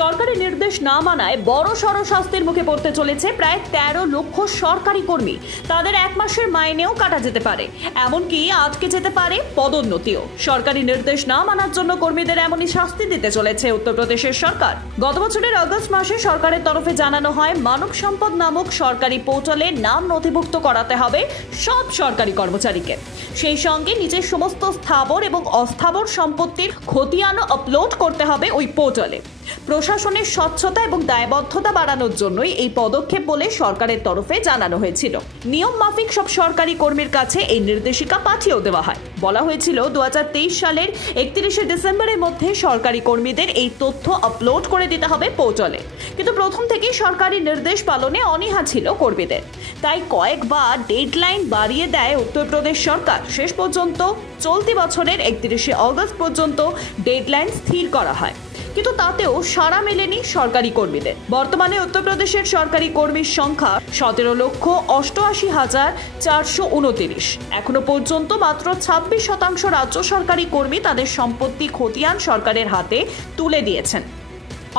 সরকারি নির্দেশ না মানায় বড়সড় শাস্তির মুখে পড়তে চলেছে প্রায় 13 লক্ষ সরকারি কর্মী। তাদের এক মাসের মাইনেও কাটা যেতে পারে, এমনকি আটকে যেতে পারে পদোন্নতিও। সরকারি নির্দেশ না মানার জন্য কর্মীদের এমনই শাস্তি দিতে চলেছে উত্তরপ্রদেশের সরকার। গত বছরের আগস্ট মাসে সরকারের তরফে জানানো হয়, মানব সম্পদ নামক সরকারি পোর্টালে নাম নথিভুক্ত করাতে হবে সব সরকারি কর্মচারীকে। সেই সঙ্গে নিজের সমস্ত স্থাবর এবং অস্থাবর সম্পত্তির খতিয়ান আপলোড করতে হবে ওই পোর্টালে। প্রশাসনের স্বচ্ছতা এবং দায়বদ্ধতা বাড়ানোর জন্যই এই পদক্ষেপ বলে সরকারের তরফে জানানো হয়েছিল। নিয়ম মাফিক সব সরকারি কর্মীর কাছে এই নির্দেশিকা পাঠিয়েও দেওয়া হয়। বলা হয়েছিল 2023 সালের 31শে ডিসেম্বরের মধ্যে সরকারি কর্মীদের এই তথ্য আপলোড করে দিতে হবে পোর্টালে। কিন্তু প্রথম থেকেই সরকারি নির্দেশ পালনে অনীহা ছিল কর্মীদের, তাই কয়েকবার ডেডলাইন বাড়িয়ে দেয় উত্তরপ্রদেশ সরকার। শেষ পর্যন্ত চলতি বছরের 31শে অগস্ট পর্যন্ত ডেডলাইন স্থির করা হয়, কিন্তু তাতেও সাড়া মেলেনি সরকারি কর্মীদের। বর্তমানে উত্তরপ্রদেশের সরকারি কর্মীর সংখ্যা 17,88,429। এখনো পর্যন্ত মাত্র 26% রাজ্য সরকারি কর্মী তাদের সম্পত্তি খতিয়ান সরকারের হাতে তুলে দিয়েছেন।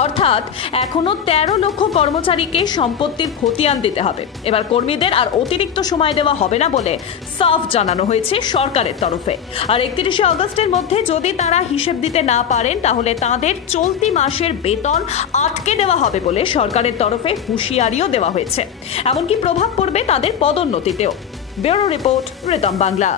অর্থাৎ এখনো 13 লক্ষ কর্মচারীকে সম্পত্তির খতিয়ান দিতে হবে। এবার কর্মীদের আর অতিরিক্ত সময় দেওয়া হবে না বলে সাফ জানানো হয়েছে সরকারের তরফে। আর 31শে আগস্টের মধ্যে যদি তারা হিসেব দিতে না পারেন, তাহলে তাদের চলতি মাসের বেতন আটকে দেওয়া হবে বলে সরকারের তরফে হুঁশিয়ারিও দেওয়া হয়েছে। এমনকি প্রভাব পড়বে তাদের পদোন্নতিতেও। Bureau report, Ritam Bangla.